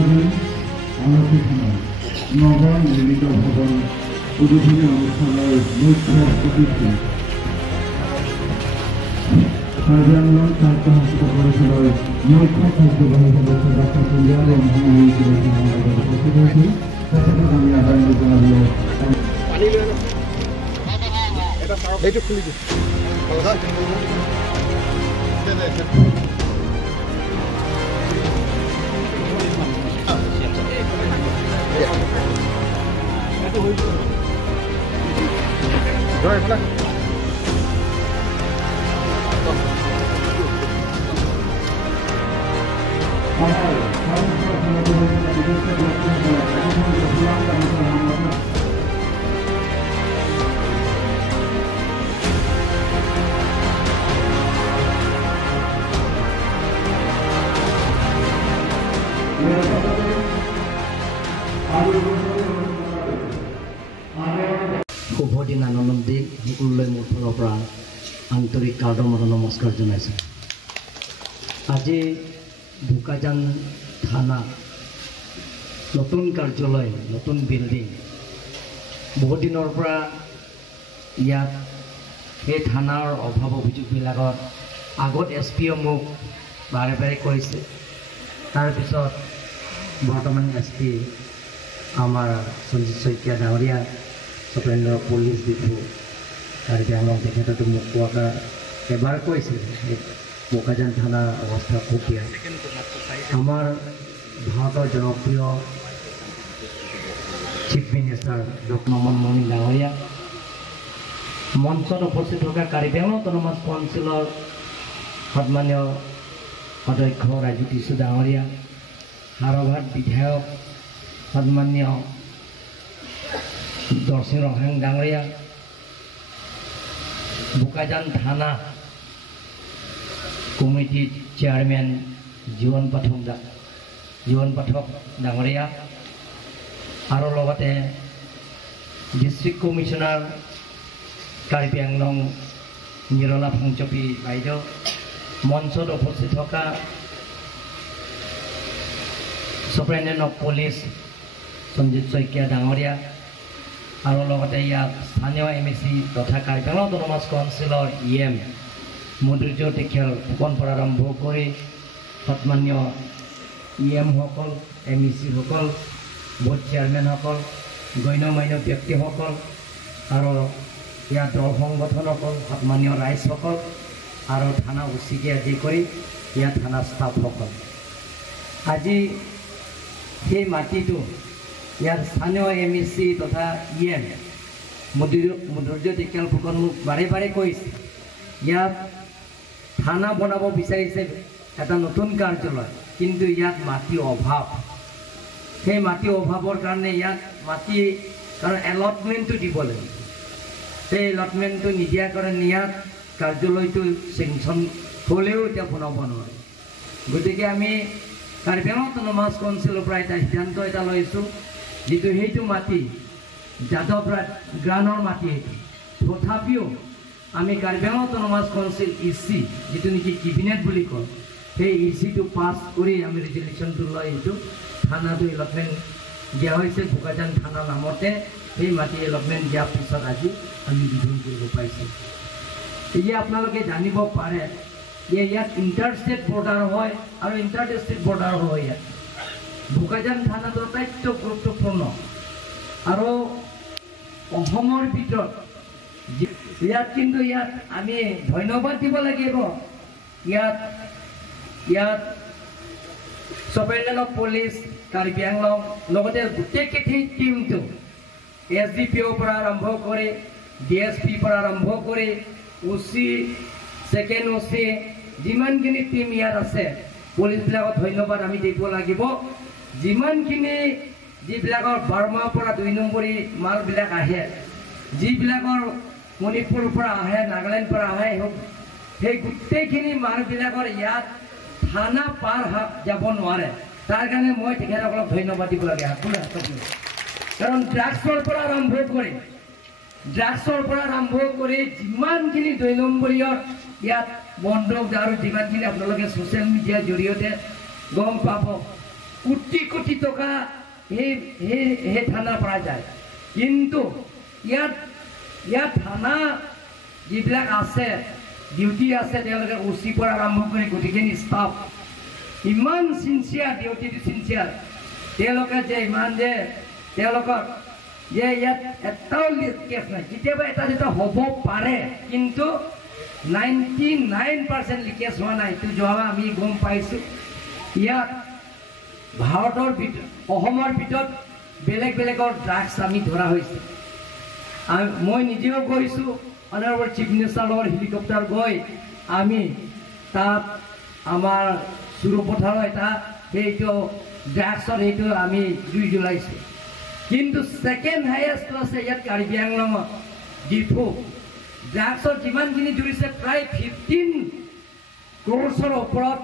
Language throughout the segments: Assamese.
জন্মদিন আৰক্ষী থানা নগৰ নিৰ্মিত ভৱন উদ্বোধনী অনুষ্ঠানৰ মুখ্য অতিথি কাৰ্বি আংলং স্বাস্থ্য সংস্থা পৰিষদৰ মুখ্য কাৰ্যবাহী সদস্য ডক্টৰ কুঞ্জাল উপস্থিত হৈছিল। তেখেতক আমি আদৰণি জনাবলৈ এইটো খুলি দিওঁ। শুভ দিন আনন্দ দিন সকলোলৈ মোৰ ফালৰ পৰা আন্তৰিক কাৰ্ডমত নমস্কাৰ জনাইছোঁ। আজি বোকাজান থানা নতুন কাৰ্যালয় নতুন বিল্ডিং বহুত দিনৰ পৰা ইয়াত এই থানাৰ অভাৱ অভিযোগবিলাকত আগত SP মোক বাৰে বাৰে কৈছে। তাৰপিছত বৰ্তমান SP আমাৰ সঞ্জিত শইকীয়া ডাঙৰীয়া চুপাৰিণ্টেণ্ডেণ্ট পুলিচ ডিপু কাৰ্বি আংলং তেখেততো মোক কোৱা এবাৰ কৈছিল বোকাজান থানাৰ অৱস্থা খুব বেয়া। আমাৰ ভাৰতৰ জনপ্ৰিয় chief minister doctor Manmohan Singh ডাঙৰীয়া মঞ্চত উপস্থিত থকা কাৰ্বি আংলং অট'নমাছ কাউন্সিলৰ সন্মানীয় অধ্যক্ষ ৰাজু টিছু ডাঙৰীয়া, হাৰঘাট বিধায়ক সন্মানীয় দৰ্শী ৰহাং ডাঙৰীয়া, বোকাজান থানা কমিটিৰ চেয়াৰমেন জীৱন পাঠক ডাঙৰীয়া আৰু লগতে ডিষ্ট্ৰিক্ট কমিশ্যনাৰ কাৰ্বি আংলং নিৰলা ফাংচপি বাইদেউ, মঞ্চত উপস্থিত থকা superintendent of police Sanjit Saikia ডাঙৰীয়া আৰু লগতে ইয়াত স্থানীয় MEC তথা কাৰ্বি আংলং অট'নমাছ কাউন্সিলৰ EM মধুৰ্য তেখেত ফুকন পৰা আৰম্ভ কৰি সন্মানীয় EM সকল, MEC সকল, বোৰ্ড চেয়াৰমেনসকল, গণ্যমান্য ব্যক্তিসকল আৰু ইয়াত দল সংগঠনসকল, সন্মানীয় ৰাইজসকল আৰু থানা উচিকে আদি কৰি ইয়াত থানা ষ্টাফসকল, আজি সেই মাটিটো ইয়াৰ স্থানীয় MEC তথা EM মধুৰ্য তেখেত ফুকন মোক বাৰে বাৰে কৈছে ইয়াত থানা বনাব বিচাৰিছে এটা নতুন কাৰ্যালয়, কিন্তু ইয়াত মাটি অভাৱ। সেই মাটি অভাৱৰ কাৰণে ইয়াত মাটি কাৰণ এলটমেণ্টটো দিব লাগিব, সেই এলটমেণ্টটো নিদিয়াৰ কাৰণে ইয়াত কাৰ্যালয়টো চেংচন হ'লেও এতিয়া বনাব নোৱাৰে। গতিকে আমি কাৰ্বি আংলং অট'নমাছ কাউন্সিলৰ পৰা এটা সিদ্ধান্ত এটা লৈছোঁ, যিটো সেইটো মাটি যাদৱ গ্ৰানৰ মাটি সেইটো, তথাপিও আমি Karbi Anglong autonomous council EC যিটো নেকি কেবিনেট বুলি কয়, সেই ECটো পাছ কৰি আমি ৰিজলিউশ্যনটো লৈ এইটো থানাটো এলটমেণ্ট দিয়া হৈছে বোকাজান থানা নামতে। সেই মাটি এলটমেণ্ট দিয়াৰ পিছত আজি আমি বিধন কৰিব পাৰিছোঁ। এতিয়া আপোনালোকে জানিব পাৰে যে ইয়াত ইণ্টাৰষ্টেট বৰ্ডাৰ হয় আৰু ইণ্টাৰডিষ্ট্ৰিক্ট বৰ্ডাৰ হয়। ইয়াত বোকাজান থানাটো আটাইতকৈ গুৰুত্বপূৰ্ণ আৰু অসমৰ ভিতৰত ইয়াত কিন্তু ইয়াত আমি ধন্যবাদ দিব লাগিব। ইয়াত superintendent of police Karbi Anglong লগতে গোটেইকেইটি টিমটো SDPO পৰা আৰম্ভ কৰি DSP পৰা আৰম্ভ কৰি OC, ছেকেণ্ড OC যিমানখিনি টিম ইয়াত আছে পুলিচবিলাকক ধন্যবাদ আমি দিব লাগিব। যিবিলাকৰ বাৰ্মাৰ পৰা 2 নম্বৰী মালবিলাক আহে, যিবিলাকৰ মণিপুৰৰ পৰা আহে, নাগালেণ্ড পৰা আহে, সেই গোটেইখিনি মালবিলাকৰ ইয়াত থানা পাৰ যাব নোৱাৰে। তাৰ কাৰণে মই তেখেতসকলক ধন্যবাদ দিব লাগে। কাৰণ ড্ৰাগছৰ পৰা আৰম্ভ কৰি যিমানখিনি 2 নম্বৰীয়ৰ ইয়াত বন্ধক আৰু যিমানখিনি আপোনালোকে ছ'চিয়েল মিডিয়াৰ জৰিয়তে গম পাব কোটি কোটি টকা সেই থানাৰ পৰা যায় কিন্তু ইয়াত থানা যিবিলাক আছে ডিউটি আছে তেওঁলোকে ওচিৰ পৰা আৰম্ভ কৰি গোটেইখিনি ষ্টাফ ইমান চিনচিয়াৰ ডিউটিটো চিনচিয়াৰ তেওঁলোকে যে ইমান যে তেওঁলোকৰ যে ইয়াত এটাও কেছ নাই কেতিয়াবা এটা যেটা হ'ব পাৰে কিন্তু 99% লিকেজ হোৱা নাই এইটো যোৱা আমি গম পাইছোঁ ইয়াত ভাৰতৰ ভিতৰত অসমৰ ভিতৰত বেলেগ বেলেগৰ ড্ৰাগছ আমি ধৰা হৈছে মই নিজেও গৈছোঁ অনাৰেবল চিফ মিনিষ্টাৰৰ হেলিকপ্টাৰ গৈ আমি তাত আমাৰ চুৰুপথাৰৰ এটা সেইটো ড্ৰাগছৰ সেইটো আমি জুই জ্বলাইছোঁ কিন্তু ছেকেণ্ড হাইয়েষ্ট আছে ইয়াত কাৰ্বি আংলঙত ডিফু ড্ৰাগছৰ যিমানখিনি জুৰিছে প্ৰায় 15 ক্ৰ'ৰ্ছৰ ওপৰত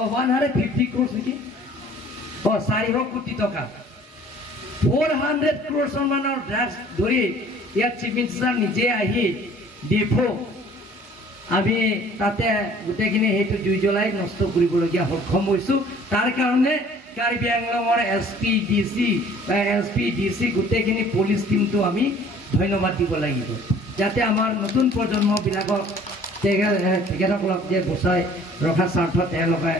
150 ক্ৰ'ৰ্ছ নেকি 400 কোটি টকা 400 ক্ৰ'ৰ্ছৰ মানৰ ড্ৰাগছ ধৰি ইয়াত চিফ মিনিষ্টাৰ নিজে আহি ডিফু আমি তাতে গোটেইখিনি সেইটো জুই জ্বলাই নষ্ট কৰিবলগীয়া সক্ষম হৈছোঁ তাৰ কাৰণে কাৰ্বি আংলঙৰ এছ পি ডি চি গোটেইখিনি পুলিচ টিমটো আমি ধন্যবাদ দিব লাগিব যাতে আমাৰ নতুন প্ৰজন্মবিলাকক তেখেতসকলক যে বচাই ৰখাৰ স্বাৰ্থত তেওঁলোকে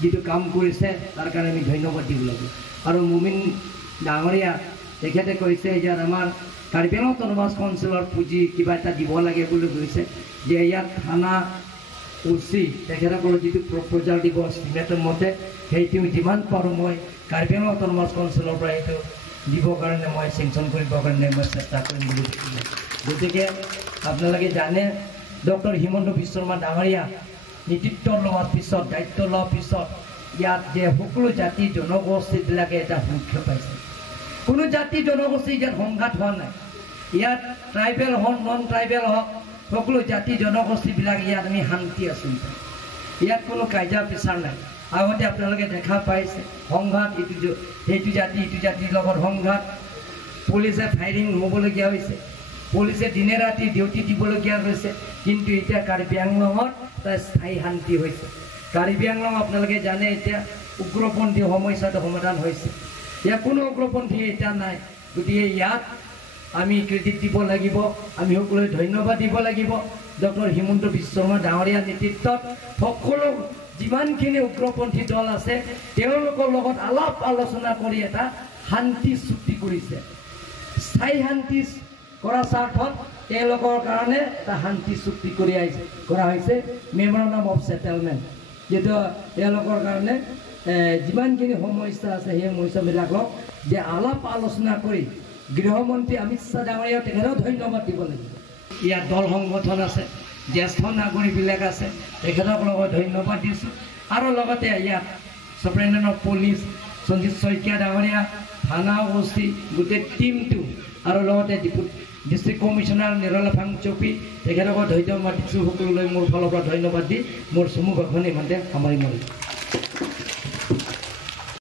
যিটো কাম কৰিছে তাৰ কাৰণে আমি ধন্যবাদ দিব লাগিব আৰু মুমিন ডাঙৰীয়া তেখেতে কৈছে যে আমাৰ কাৰ্বি আংলং অট'নমাছ কাউন্সিলৰ পুঁজি কিবা এটা দিব লাগে বুলি কৈছে যে ইয়াত থানা ওচি তেখেতসকলৰ যিটো প্ৰপ'জাল দিব এষ্টিমেটৰ মতে সেইটো যিমান পাৰোঁ মই কাৰ্বি আংলং অট'নমাছ কাউন্সিলৰ পৰা এইটো দিবৰ কাৰণে মই চেংচন কৰিবৰ কাৰণে মই চেষ্টা কৰিম বুলি কৈছিলোঁ গতিকে আপোনালোকে জানে ডক্টৰ হিমন্ত বিশ্ব শৰ্মা ডাঙৰীয়া নেতৃত্ব লোৱাৰ পিছত দায়িত্ব লোৱাৰ পিছত ইয়াত যে সকলো জাতি জনগোষ্ঠীবিলাকে এটা সুৰক্ষা পাইছে কোনো জাতি জনগোষ্ঠী ইয়াত সংঘাত হোৱা নাই ইয়াত ট্ৰাইবেল হওক নন ট্ৰাইবেল হওক সকলো জাতি জনগোষ্ঠীবিলাক ইয়াত আমি শান্তি আছোঁ ইয়াত কোনো কাজিয়া পেচাৰ নাই আগতে আপোনালোকে দেখা পাইছে সংঘাত সেইটো জাতি ইটো জাতিৰ লগত সংঘাত পুলিচে ফায়াৰিং হ'বলগীয়া হৈছে পুলিচে দিনে ৰাতি ডিউটি দিবলগীয়া হৈছে কিন্তু এতিয়া কাৰ্বি আংলঙত তাৰ স্থায়ী শান্তি হৈছে কাৰ্বি আংলং আপোনালোকে জানে এতিয়া উগ্ৰপন্থী সমস্যাটো সমাধান হৈছে ইয়াত কোনো উগ্ৰপন্থী এতিয়া নাই গতিকে ইয়াত আমি ক্ৰেডিট দিব লাগিব আমি সকলোৱে ধন্যবাদ দিব লাগিব ডক্টৰ হিমন্ত বিশ্ব শৰ্মা ডাঙৰীয়া নেতৃত্বত সকলো যিমানখিনি উগ্ৰপন্থী দল আছে তেওঁলোকৰ লগত আলাপ আলোচনা কৰি এটা শান্তি চুক্তি কৰিছে স্থায়ী শান্তি কৰা স্বাৰ্থত তেওঁলোকৰ কাৰণে এটা শান্তি চুক্তি কৰা হৈছে মেমৰেণ্ডাম অফ ছেটেলমেণ্ট যিটো তেওঁলোকৰ কাৰণে যিমানখিনি সমস্যা আছে সেই সমস্যাবিলাকক যে আলাপ আলোচনা কৰি গৃহমন্ত্ৰী অমিত শ্বাহ ডাঙৰীয়াও তেখেতেও ধন্যবাদ দিব লাগিব ইয়াত দল সংগঠন আছে জ্যেষ্ঠ নাগৰিকবিলাক আছে তেখেতসকলক ধন্যবাদ দিছোঁ আৰু লগতে ইয়াত superintendent of police Sanjit Saikia ডাঙৰীয়া থানা ওচি গোটেই টীমটো আৰু লগতে ডিষ্ট্ৰিক্ট কমিশ্যনাৰ নিৰল ফাংচপি তেখেতসকলক ধন্যবাদ দিছোঁ সকলোলৈ মোৰ ফালৰ পৰা ধন্যবাদ দি মোৰ চমু ভাষণ ইমানতে সামৰি মৰিলোঁ